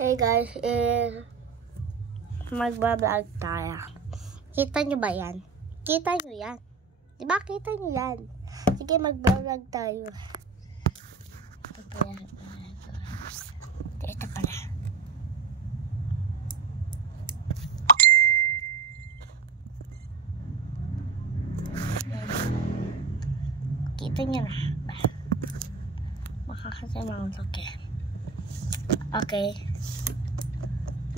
Hey guys, magbablog tayo. Kita nyo ba yan? Kita nyo yan? Diba kita nyo yan? Sige, magbablog tayo. Ito pala. Kita nyo na. Makakasama ako Okay.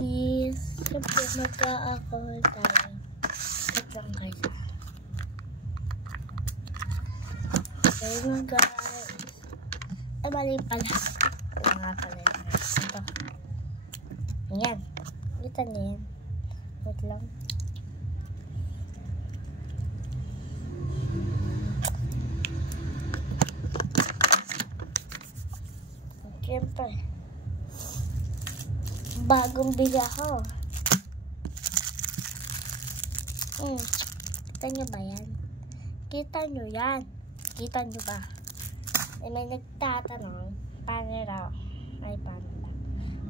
Siyempre magka-ako tayo. Wait lang guys. Okay mga guys. Ay mali pala. Ito nga pala yun guys. Ito. Ayan. Kita niyo yan. Wait lang. Siyempre. Bagong bili ako. Kita nyo ba yan? Kita nyo yan? Kita nyo ba? May nagtatanong, paano raw? Ay, paano ba?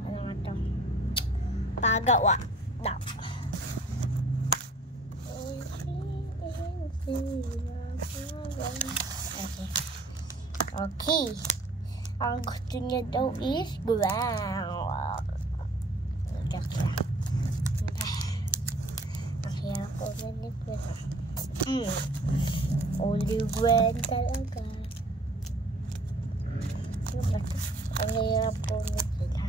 Ano nga to? Pagawa daw. Okay. Ang gusto niya daw is ground. Nakaya ko nanig ko na. Only when talaga. Ang hirap po na sila.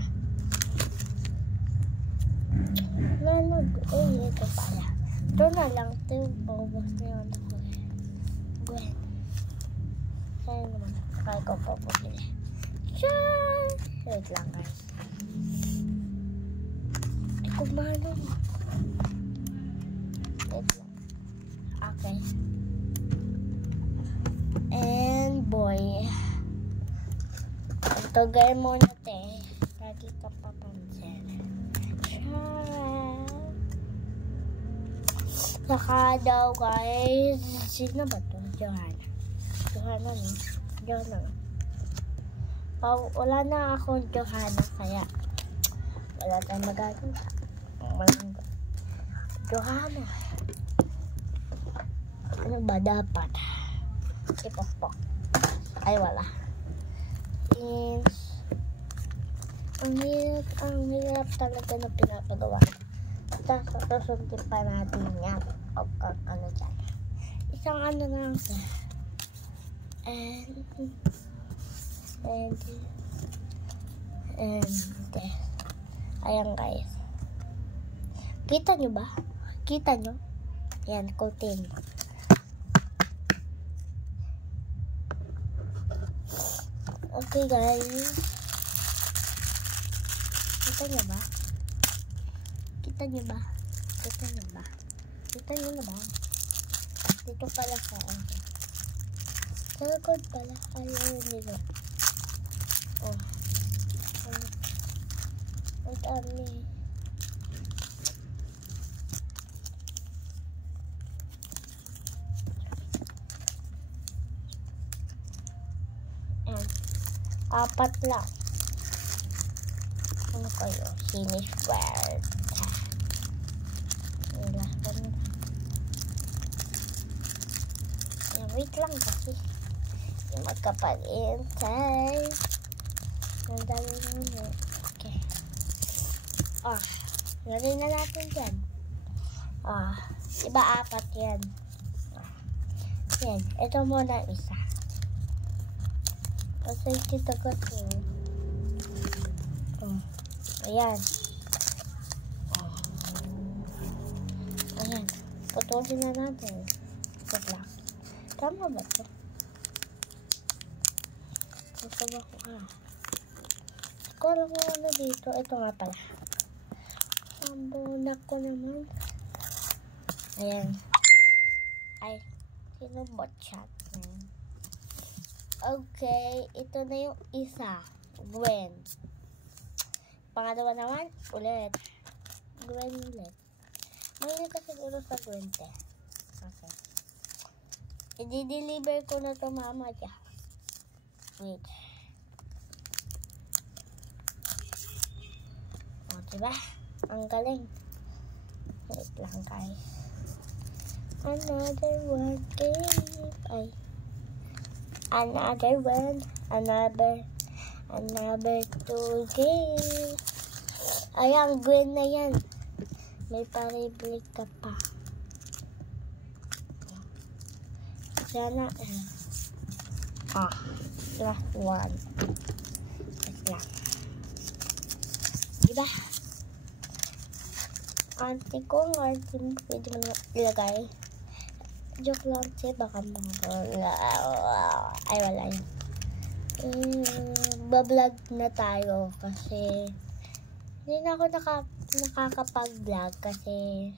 Ito pala. Ito na lang. Ito yung paubos na yun ako eh. Gwen. Saan naman? Kaya ko po po sila. Wait lang guys. Kumano. Wait lang. Okay. And boy. Tugay muna te. Lagi ka papansin. Saka daw guys. Sino ba to? Johanna. Johanna no? Johanna no? Wala na akong Johanna kaya wala tayong magagawa. Walang Johanna. Ano ba dapat? Ipokpok. Ay wala. Ang hirap talaga na pinapagawa. Tapos susundin pa natin yan. O ano dyan. Isang ano na lang siya. Ayan guys. Kita nyo ba? Kita nyo? Ayan, coating. Okay guys. Kita nyo ba? Kita nyo ba? Kita nyo ba? Kita nyo na ba? Dito pala sa ano. Sa likod pala. Ayaw nila. Oh. Ang dami. Apat lang. Ano kayo? Finish work. Wait lang kasi. Yung magkapag-intay. Ang dami naman. Okay. Gawin na natin dyan. Iba apat yan. Yan. Ito muna isa. Kasi kita ko ito. Ayan. Ayan. Putusin na natin. Ito lang. Tama ba ito? Ito ba ko Ikaw lang mo ano dito. Ito nga pala. Ang bunak ko naman. Ayan. Ay. Sino bot chat? Okay. Ito na yung isa. Gwen. Pangalawa naman. Ulit. Gwen ulit. Mahilig ka siguro sa Gwen te. Okay. I-deliver ko na to mama dyan. Wait. Diba? Ang galing. Wait lang guys. Another one game. Ay. Another one. Another 2 games. Ayan, green na yan. May pariblik ka pa. Sana, last one. Wait lang. Diba? Auntie ko, auntie mo, pwede mo na ilagay. Joke lang siya, baka mawala. Ay, wala yun. Bablog na tayo kasi hindi na ako nakakapag-vlog kasi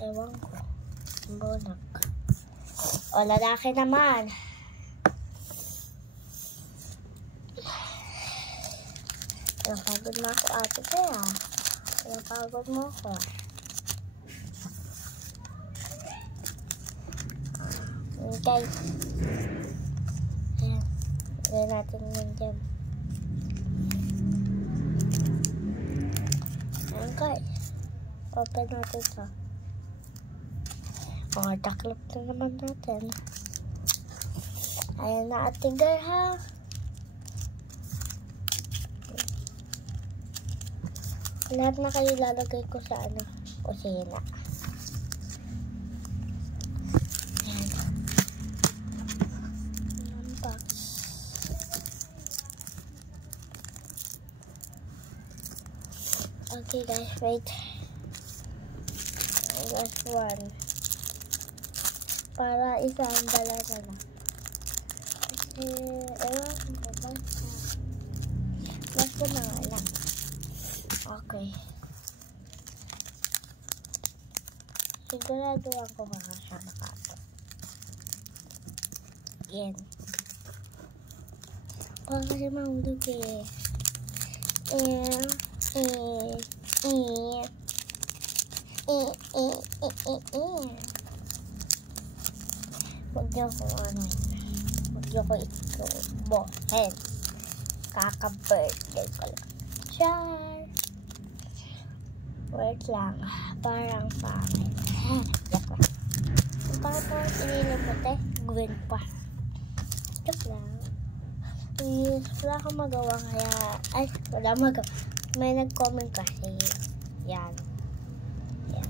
ewan ko. Bonak. O, lalaki naman. Napagod mo ako ate kaya. Napagod mo ako. Okay. Ayan. Lagyan natin yun dyan. Ayan guys. Open natin ito. Taklop na naman natin. Ayan na ating girl ha. Lahat na kayo lalagay ko sa kusina. Ayan. Nampak. Okay guys, wait. Last one. Para isang dala na lang. Kasi, ewan ko ba? Last one na nga lang. Okay. Sigurado ako makasama ka ito. Yan. Baka kasi mahulog eh. Huwag niyo ko itubohin. Kaka-birthday ko lang. Char! Wait lang. Parang pangit. Yak lang. Parang inilimot eh. Gawin pa. Yak lang. Wala akong magawa kaya... Ay, wala magawa. May nag-comment kasi. Yan. Yan.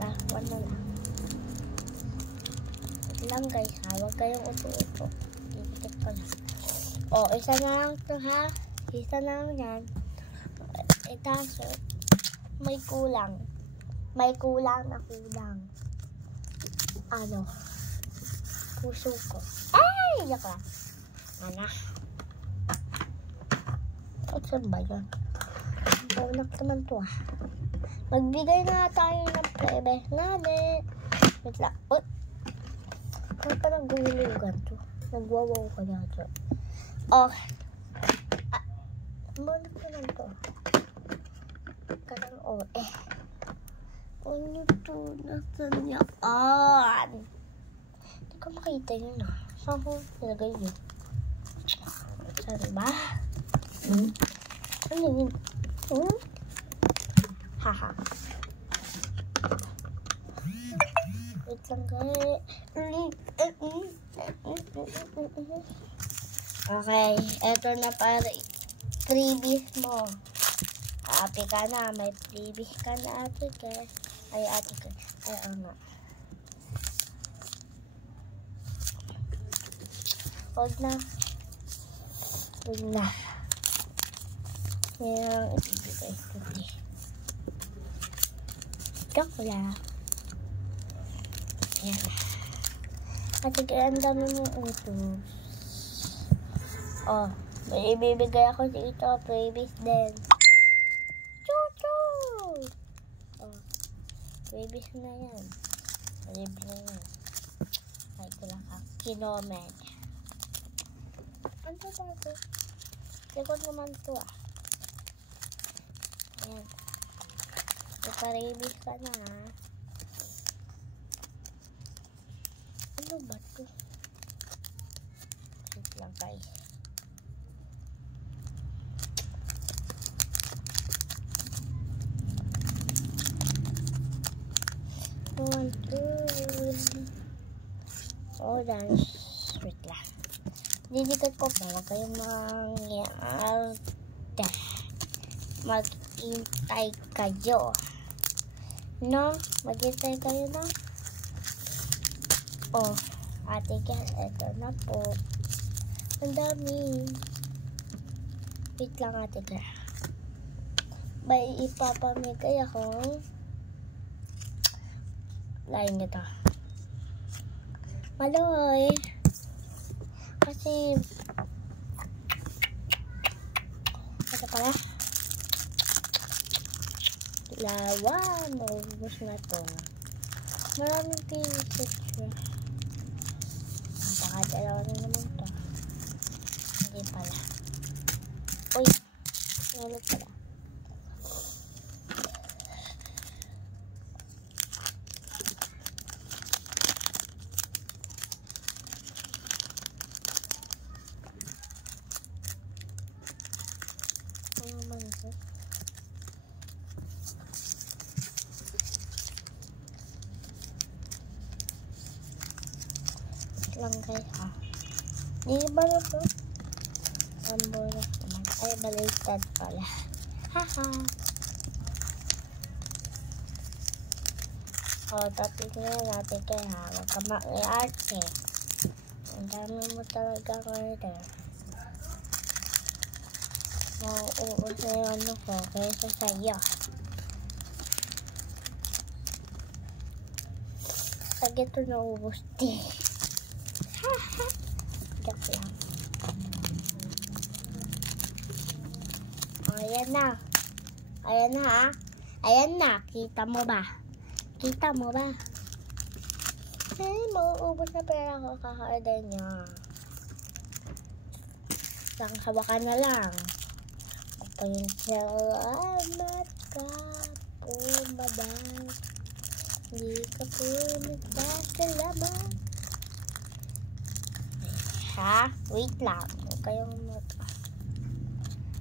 Last one na lang. Wait lang guys ha. Huwag kayong upo-upo. Titikit ko lang. O, isa na lang ito ha. Isa na lang yan. Itaso. May kulang. May kulang na kulang. Puso ko. Ay! Yak lang. Saan ba yun? Paunak naman to ah. Magbigay na tayo ng plebe. Nani. Wait lang. Uy! Kaya pa nagulugan to. Nagwawaw ka na to. Oh. Paunak naman to. Karang ano to? Nasaan yan? Hindi ko makita yun ah. Saan ko nilagay yun? Saan ba? Ano yun? Haha. Wait lang guys. Okay. Eto na para freebies mo. Happy ka na. May freebies ka na ate guys. Ay ate guys. Ay nga. Huwag na. Huwag na. Yan ang ibibigay ko eh. Joke lang. Yan. Ate guys, ang dami mong utos. Oh, may ibibigay ako dito. Freebies din. Choo-choo! Oh, freebies na yan. Freebies na yan. Ay, ko lang ako. Kinomed. Ano ba ito? Likod naman ito ah. Ayan. Iparibis ka na ha. Ano ba ito? Wait lang guys. 1, 2. Oh, dance. Wait lang. Didikat ko po. Huwag kayong mangyarte. Maghintay kayo. No? Maghintay kayo na. Oh, ate Kel, eto na po. Ang dami. Wait lang, ate Kel. May ipapamigay akong line nito. Maloy. Kasi ito pala. Lawa. Maubos na to. Maraming pieces siya. Baka dalawa na naman to. Hindi pala. Uy. Nulog pala. Ano naman ito? Lang guys ha. Di ba na to? Ang bonus naman. Ay, baliktad pala. Haha. O, tatignan natin kayo ha. Huwag ka mag-arte. Ang dami mo talaga order. Mauubos na yung ano ko kaysa sa'yo. Pag ito naubos din. Joke lang. Ayan na. Ayan na ha. Ayan na. Kita mo ba? Kita mo ba? Ay, mauubos na pera ko kaka-order niya. Hawa ka na lang. Salamat ka po, madam. Hindi ka po nagpasalamat. Ha? Wait lang. Huwag kayong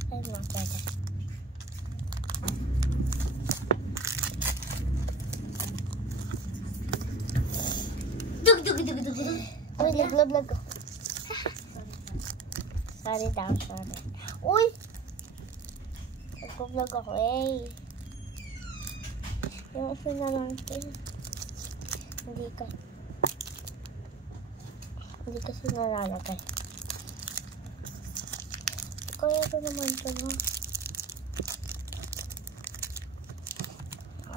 ay, pwede. Dug. Uy, naglablog ko. Sorry daw, sorry. Uy! Naglablog ako, eh. Yung isa na lang ito. Hindi kasi nalalagay. Kaya ito naman ito, no?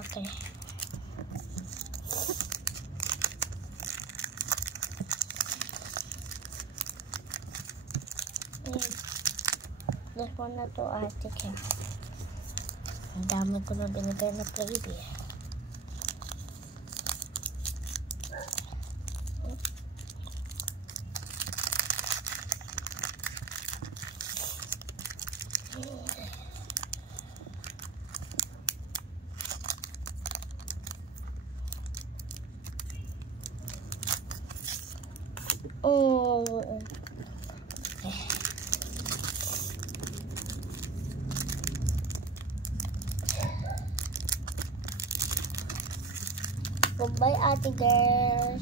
Okay. This one na to, ate Kel. Ang dami ko na binigay na freebie. Oh, okay. Goodbye, ate girls.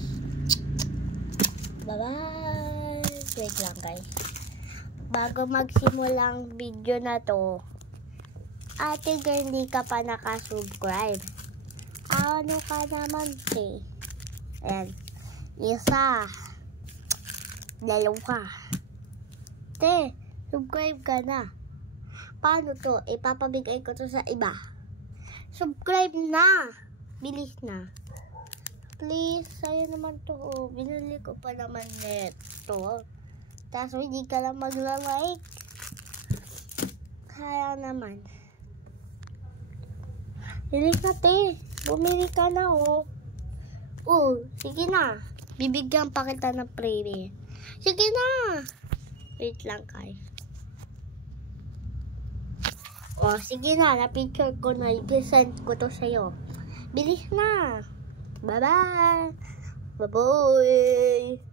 Bye-bye. Wait lang, guys. Bago magsimulang video na to, ate girl, hindi ka pa nakasubscribe. Ano ka naman, te? Ayan. Isa. Dalawa. Te, subscribe ka na. Paano to? Ipapabigay ko to sa iba. Subscribe na. Bilis na. Please, sa'yo naman to. Binili ko pa naman neto. Tapos hindi ka lang magla-like. Kaya naman. Bilis na, te. Bumili ka na, oh. Oh, sige na. Bibigyan pa kita ng freebie. Sige na. Wait lang, guys. Oh, sige na. Na-picture ko na. I-send ko to sa'yo. Bilis na. Bye-bye. Bye-bye.